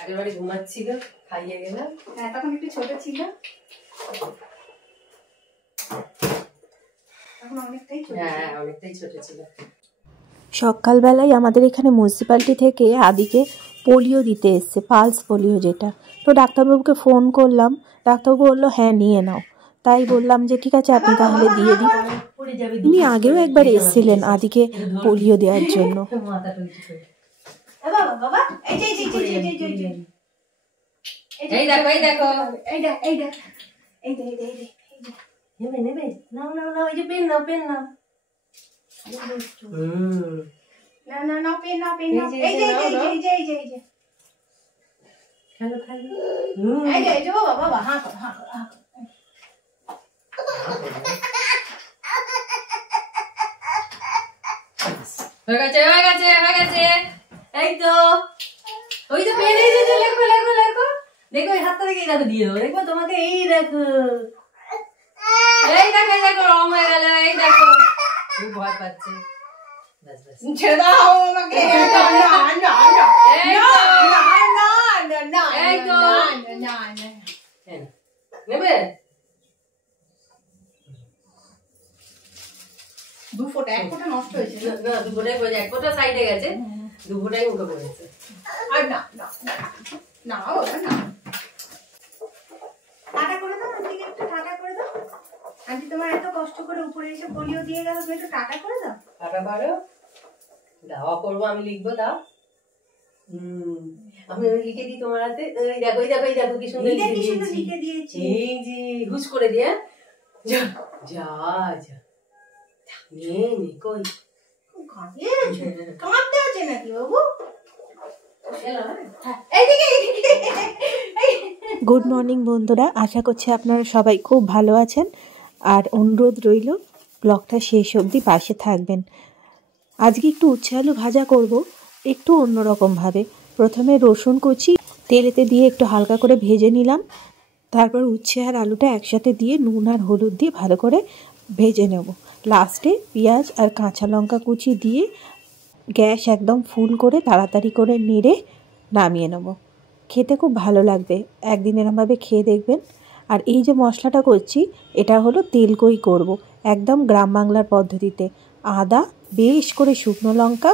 আগের বাড়ি ঘুমাচ্ছিল, খাইয়ে গেলাম। হ্যাঁ, তখন একটু ছোট ছিল, এখন অনেকটাই ছোট। হ্যাঁ, অনেকটাই ছোট ছিল। সকালবেলায় আমাদের এখানে মিউনিসিপ্যালিটি থেকে আদিকে পোলিও দিতে এসছে, পালস পোলিও যেটা। তো ডাক্তারবাবুকে ফোন করলাম, ডাক্তারবাবু বললো হ্যাঁ নিয়ে নাও। তাই বললাম যে ঠিক আছে আপনি তাহলে দিয়ে দিন। উনি আগেও একবার এসেছিলেন আদিকে পোলিও দেওয়ার জন্য। হয়ে গেছে, হয়ে গেছে, হয়ে গেছে। এই তো ওই তো পেন, এই যে লেখো লেখো লেখো, দেখো এই হাতটা দেখে দেখো দিয়ে দেবো, দেখো তোমাকে, এই দেখো, এই দেখো, এই দেখো রং হয়ে গেল, এই দেখো। খুব ভয় পাচ্ছে। ছেড়ে দাও আমাকে। নেবে দু ফোঁটা, এক ফোঁটা নষ্ট হয়েছে। না, দু ফোঁটাই পড়েছে, এক ফোঁটা সাইডে গেছে, দু ফোঁটাই মুখে পড়েছে। আর না না না, ওটা না। টাটা করে দাও আন্টিকে, একটু টাটা করে দাও। আন্টি তোমার এত কষ্ট করে উপরে এসে পোলিও দিয়ে গেল, তুমি একটু টাটা করে দাও। টাটা পারো, দাওয়া করবো, আমি লিখবো, দাও। আমি লিখে দিই তোমার হাতে। এই দেখো, এই দেখো, এই দেখো কি সুন্দর লিখে দিয়েছি। এই যে হুশ করে দিয়ে, যা যা যা নে নে, কই কাঁদতে আছে নাকি বাবু? গুড মর্নিং বন্ধুরা, আশা করছি আপনারা সবাই খুব ভালো আছেন। আর অনুরোধ রইল ব্লগটা শেষ অবধি পাশে থাকবেন। আজকে একটু উচ্ছে আলু ভাজা করব, একটু অন্যরকমভাবে। প্রথমে রসুন কুচি তেলেতে দিয়ে একটু হালকা করে ভেজে নিলাম, তারপর উচ্ছে আর আলুটা একসাথে দিয়ে নুন আর হলুদ দিয়ে ভালো করে ভেজে নেব। লাস্টে পেঁয়াজ আর কাঁচা লঙ্কা কুচি দিয়ে গ্যাস একদম ফুল করে তাড়াতাড়ি করে নেড়ে নামিয়ে নেব। খেতে খুব ভালো লাগবে, একদিন এরমভাবে খেয়ে দেখবেন। আর এই যে মশলাটা করছি, এটা হলো তেলকই করব, একদম গ্রাম বাংলার পদ্ধতিতে। আদা, বেশ করে শুকনো লঙ্কা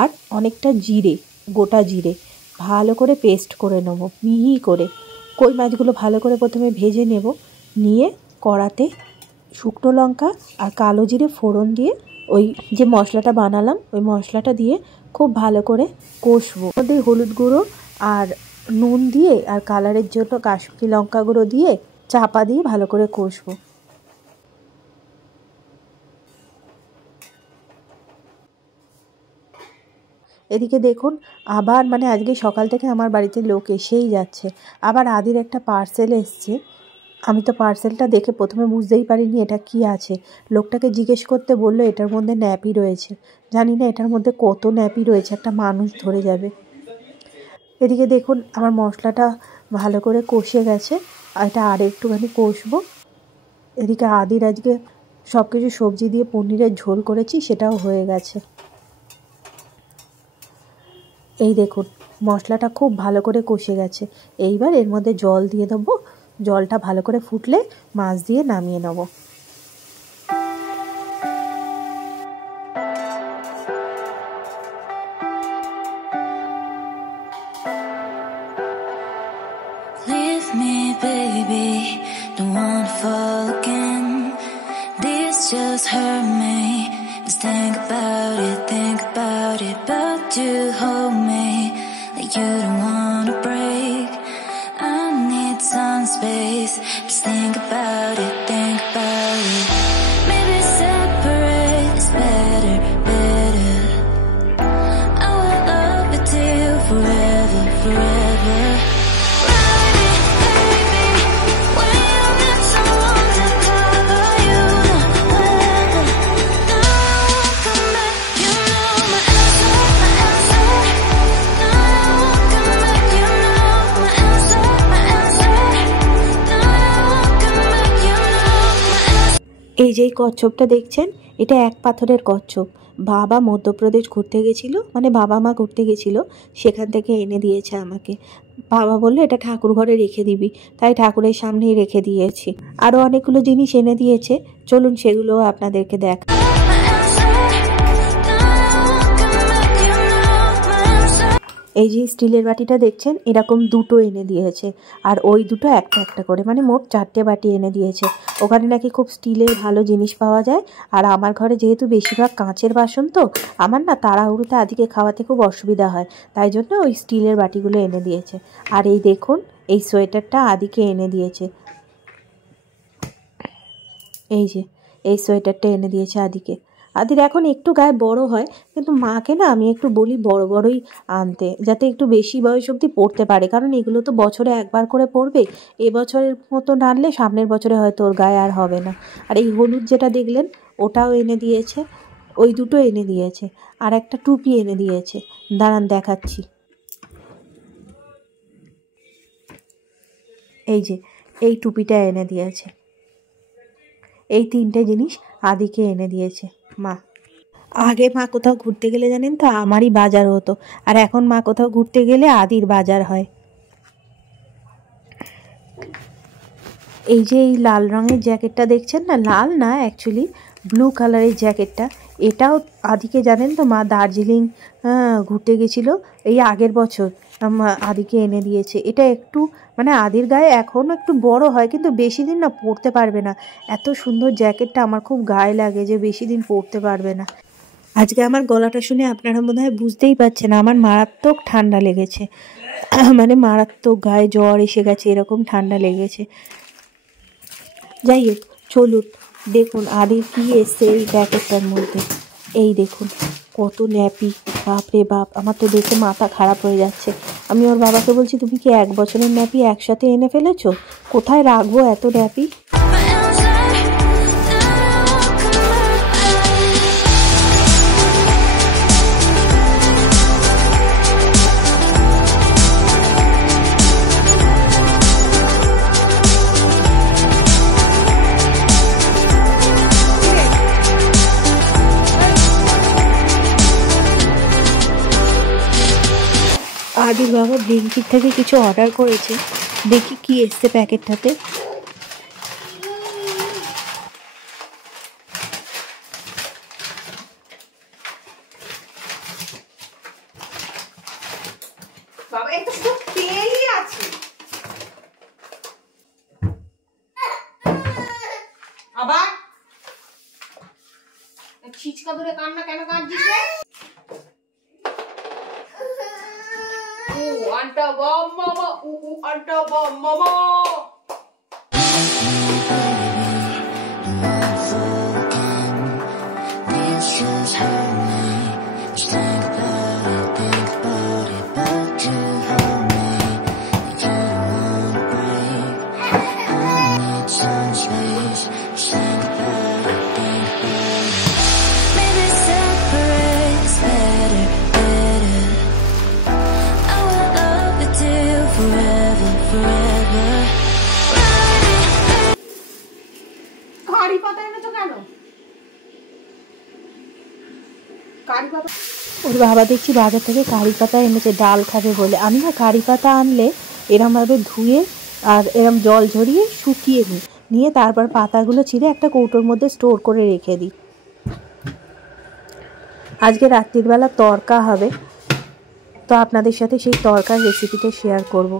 আর অনেকটা জিরে, গোটা জিরে ভালো করে পেস্ট করে নেব মিহি করে। কই মাছগুলো ভালো করে প্রথমে ভেজে নেব, নিয়ে কড়াতে শুকনো লঙ্কা আর কালো জিরে ফোড়ন দিয়ে ওই যে মশলাটা বানালাম ওই মশলাটা দিয়ে খুব ভালো করে কষবো। ওদের হলুদ গুঁড়ো আর নুন দিয়ে আর কালারের জন্য কাশ্মীরি লঙ্কা গুঁড়ো দিয়ে চাপা দিয়ে ভালো করে কষবো। এদিকে দেখুন আবার আজকে সকাল থেকে আমার বাড়িতে লোক এসেই যাচ্ছে। আবার আদির একটা পার্সেল এসছে। আমি তো পার্সেলটা দেখে প্রথমে বুঝতেই পারিনি এটা কি আছে। লোকটাকে জিজ্ঞেস করতে বললো এটার মধ্যে ন্যাপি রয়েছে। জানি না এটার মধ্যে কত ন্যাপি রয়েছে, একটা মানুষ ধরে যাবে। এদিকে দেখুন আমার মশলাটা ভালো করে কষে গেছে, আর এটা আর একটুখানি কষবো। এদিকে আদির আজকে সব কিছু সবজি দিয়ে পনিরের ঝোল করেছি, সেটাও হয়ে গেছে। এই দেখুন মশলাটা খুব ভালো করে কষে গেছে। এইবার এর মধ্যে জল দিয়ে দেবো, জলটা ভালো করে ফুটলে মাছ দিয়ে নামিয়ে নেব। Leave me, baby, don't wanna fall again. This just hurt me. Just think about it, but you hold me like you don't wanna break. I need some space. Just think about it, maybe separate is better. I will love you till forever. এই যে কচ্ছপটা দেখছেন, এটা এক পাথরের কচ্ছপ। বাবা মধ্যপ্রদেশ ঘুরতে গেছিলো, মানে বাবা মা ঘুরতে গেছিলো, সেখান থেকে এনে দিয়েছে আমাকে। বাবা বললো এটা ঠাকুর ঘরে রেখে দিবি, তাই ঠাকুরের সামনেই রেখে দিয়েছি। আরও অনেকগুলো জিনিস এনে দিয়েছে, চলুন সেগুলো আপনাদেরকে দেখ। এই যে স্টিলের বাটিটা দেখছেন, এরকম দুটো এনে দিয়েছে, আর ওই দুটো একটা একটা করে, মানে মোট 4টে বাটি এনে দিয়েছে। ওখানে নাকি খুব স্টিলের ভালো জিনিস পাওয়া যায়, আর আমার ঘরে যেহেতু বেশিরভাগ কাঁচের বাসন, তো আমার না তাড়াহুড়োতে আদিকে খাওয়াতে খুব অসুবিধা হয়, তাই জন্য ওই স্টিলের বাটিগুলো এনে দিয়েছে। আর এই দেখুন, এই সোয়েটারটা আদিকে এনে দিয়েছে, এই যে এই সোয়েটারটা এনে দিয়েছে আদিকে। আদির এখন একটু গায়ে বড় হয়, কিন্তু মাকে না আমি একটু বলি বড় বড়ই আনতে, যাতে একটু বেশি বয়স অবধি পড়তে পারে, কারণ এগুলো তো বছরে একবার করে পড়বে। এবছরের মতো আনলে সামনের বছরে হয়তো ওর গায়ে আর হবে না। আর এই হলুদ যেটা দেখলেন, ওটাও এনে দিয়েছে, ওই দুটো এনে দিয়েছে, আর একটা টুপি এনে দিয়েছে, দাঁড়ান দেখাচ্ছি। এই যে এই টুপিটা এনে দিয়েছে। এই 3টে জিনিস আদিকে এনে দিয়েছে মা। আগে মা কোথাও ঘুরতে গেলে জানেন তো আমারই বাজার হতো, আর এখন মা কোথাও ঘুরতে গেলে আদির বাজার হয়। এই যে এই লাল রঙের জ্যাকেটটা দেখছেন না, লাল না অ্যাকচুয়ালি ব্লু কালারের জ্যাকেটটা, এটাও আদিকে জানেন তো মা দার্জিলিং ঘুরতে গেছিলো এই আগের বছর, আদিকে এনে দিয়েছে। এটা একটু মানে আদির গায়ে এখনও একটু বড় হয়, কিন্তু বেশি দিন না পরতে পারবে না। এত সুন্দর জ্যাকেটটা আমার খুব গায়ে লাগে যে বেশি দিন পরতে পারবে না। আজকে আমার গলাটা শুনে আপনারা মনে হয় বুঝতেই পারছেন, আমার মারাত্মক ঠান্ডা লেগেছে, মানে মারাত্মক গায়ে জ্বর এসে গেছে, এরকম ঠান্ডা লেগেছে। যাই হোক, চলুন দেখুন আদির কি এসছে এই প্যাকেটটার মধ্যে। এই দেখুন কত ন্যাপি, বাপ রে বাপ, আমার তো দেখে মাথা খারাপ হয়ে যাচ্ছে। আমি ওর বাবাকে বলছি, তুমি কি 1 বছরের ন্যাপি একসাথে এনে ফেলেছো? কোথায় রাখবো এত ন্যাপি? আদির বাবা ব্লিঙ্কিট থেকে কিছু অর্ডার করেছে, দেখি কি এসছে প্যাকেটটাতে। বাবা এই তো শুধু তেলই আছে। আবার ছিচকা ধরে কান্না কেন কাঁদছিস রে? আন্টা বম মামা, আন্টা বম মামা। কারি পাতা এনেছো কেন? কারি পাতা ওর বাবা দেখছি বাজার থেকে কারি পাতা এনেছে ডাল খাবে বলে। আমি না কারি পাতা আনলে এরমভাবে ধুয়ে আর এরম জল ঝরিয়ে শুকিয়ে নিয়ে তারপর পাতাগুলো ছিঁড়ে একটা কৌটোর মধ্যে স্টোর করে রেখে দিই। আজকে রাত্রির বেলা তড়কা হবে, তো আপনাদের সাথে সেই তড়কার রেসিপিটা শেয়ার করব।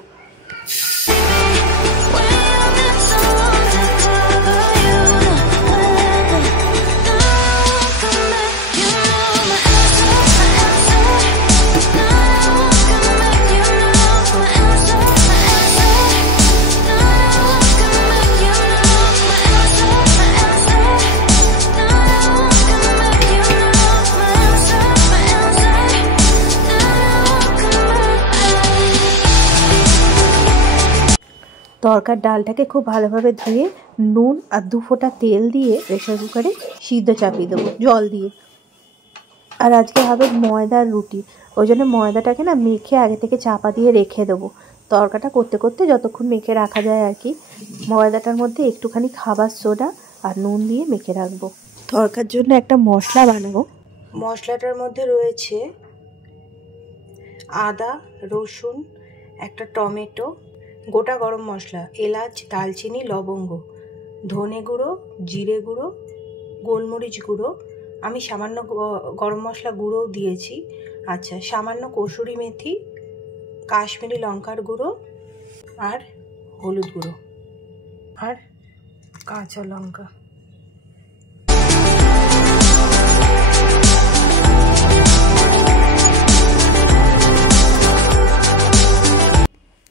তরকার ডালটাকে খুব ভালোভাবে ধুয়ে নুন আর 2 ফোঁটা তেল দিয়ে প্রেসার কুকারে সিদ্ধ চাপিয়ে দেবো জল দিয়ে। আর আজকে হবে ময়দার রুটি, ওই জন্য ময়দাটাকে না মেখে আগে থেকে চাপা দিয়ে রেখে দেবো। তরকাটা করতে করতে যতক্ষণ মেখে রাখা যায় আর কি, ময়দাটার মধ্যে একটুখানি খাবার সোডা আর নুন দিয়ে মেখে রাখবো। তরকার জন্য একটা মশলা বানাবো, মশলাটার মধ্যে রয়েছে আদা, রসুন, একটা টমেটো, গোটা গরম মশলা, এলাচ, দালচিনি, লবঙ্গ, ধনে গুঁড়ো, জিরে গুঁড়ো, গোলমরিচ গুঁড়ো, আমি সামান্য গরম মশলা গুঁড়োও দিয়েছি। আচ্ছা, সামান্য কসুরি মেথি, কাশ্মীরি লঙ্কার গুঁড়ো আর হলুদ গুঁড়ো আর কাঁচা লঙ্কা।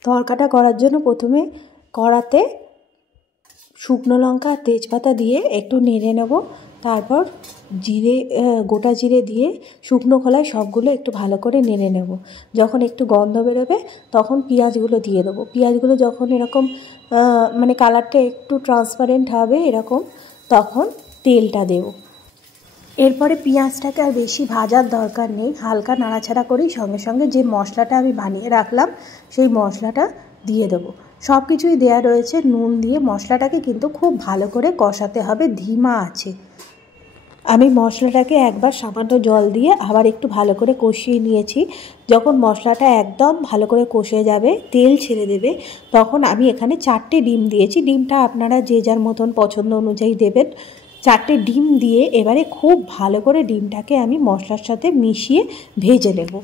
তরকাটা করার জন্য প্রথমে কড়াতে শুকনো লঙ্কা আর তেজপাতা দিয়ে একটু নেড়ে নেব। তারপর জিরে, গোটা জিরে দিয়ে শুকনো খোলায় সবগুলো একটু ভালো করে নেড়ে নেব। যখন একটু গন্ধ বেরোবে তখন পেঁয়াজগুলো দিয়ে দেবো। পেঁয়াজগুলো যখন এরকম মানে কালারটা একটু ট্রান্সপারেন্ট হবে এরকম, তখন তেলটা দেব। এরপরে পেঁয়াজটাকে আর বেশি ভাজার দরকার নেই, হালকা নাড়াচাড়া করেই সঙ্গে সঙ্গে যে মশলাটা আমি বানিয়ে রাখলাম সেই মশলাটা দিয়ে দেবো। সব কিছুই দেওয়া রয়েছে, নুন দিয়ে মশলাটাকে কিন্তু খুব ভালো করে কষাতে হবে ধিমা আছে। আমি মশলাটাকে একবার সামান্য জল দিয়ে আবার একটু ভালো করে কষিয়ে নিয়েছি। যখন মশলাটা একদম ভালো করে কষে যাবে, তেল ছেড়ে দেবে, তখন আমি এখানে 4টে ডিম দিয়েছি। ডিমটা আপনারা যে যার মতন পছন্দ অনুযায়ী দেবেন। 4টে ডিম দিয়ে এবারে খুব ভালো করে ডিমটাকে আমি মশলার সাথে মিশিয়ে ভেজে নেব।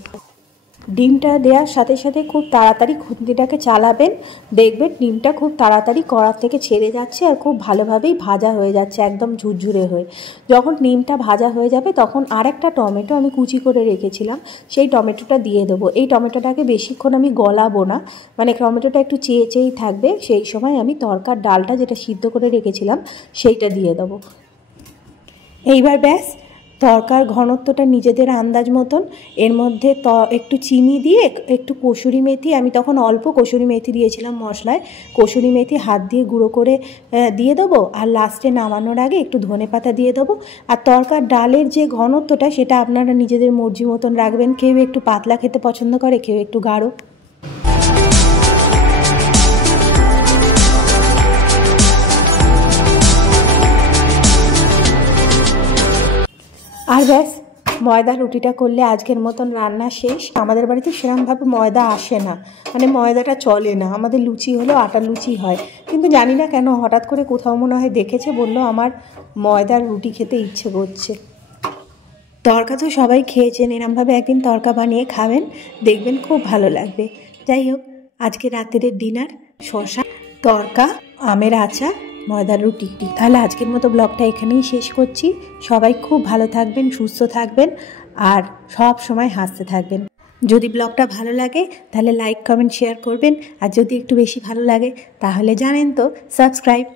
ডিমটা দেওয়ার সাথে সাথে খুব তাড়াতাড়ি খুন্তিটাকে চালাবেন, দেখবেন ডিমটা খুব তাড়াতাড়ি কড়ার থেকে ছেড়ে যাচ্ছে আর খুব ভালোভাবেই ভাজা হয়ে যাচ্ছে, একদম ঝুরঝুরে হয়ে। যখন ডিমটা ভাজা হয়ে যাবে তখন আরেকটা টমেটো আমি কুচি করে রেখেছিলাম, সেই টমেটোটা দিয়ে দেবো। এই টমেটোটাকে বেশিক্ষণ আমি গলাবো না, মানে টমেটোটা একটু চেয়ে চেয়েই থাকবে। সেই সময় আমি তরকার ডালটা যেটা সিদ্ধ করে রেখেছিলাম সেইটা দিয়ে দেবো। এইবার ব্যাস, তরকার ঘনত্বটা নিজেদের আন্দাজ মতন, এর মধ্যে একটু চিনি দিয়ে একটু কসুরি মেথি, আমি তখন অল্প কসুরি মেথি দিয়েছিলাম মশলায়, কসুরি মেথি হাত দিয়ে গুঁড়ো করে দিয়ে দেবো। আর লাস্টে নামানোর আগে একটু ধনেপাতা দিয়ে দেবো। আর তরকার ডালের যে ঘনত্বটা সেটা আপনারা নিজেদের মর্জি মতন রাখবেন। কেউ একটু পাতলা খেতে পছন্দ করে, কেউ একটু গাঢ়। আর ব্যাস, ময়দা রুটিটা করলে আজকের মতন রান্না শেষ। আমাদের বাড়িতে সেরকমভাবে ময়দা আসে না, মানে ময়দাটা চলে না। আমাদের লুচি হলো আটার লুচি হয়, কিন্তু জানি না কেন হঠাৎ করে কোথাও মনে হয় দেখেছে, বললো আমার ময়দার রুটি খেতে ইচ্ছে করছে। তরকা তো সবাই খেয়েছেন, এরমভাবে একদিন তরকা বানিয়ে খাবেন, দেখবেন খুব ভালো লাগবে। যাই হোক, আজকে রাতের ডিনার শসা, তরকা, আমের আচার, ময়দার রুটি। তাহলে আজকের মতো ব্লগটা এখানেই শেষ করছি। সবাই খুব ভালো থাকবেন, সুস্থ থাকবেন আর সব সময় হাসতে থাকবেন। যদি ব্লগটা ভালো লাগে তাহলে লাইক, কমেন্ট, শেয়ার করবেন। আর যদি একটু বেশি ভালো লাগে তাহলে জানেন তো, সাবস্ক্রাইব।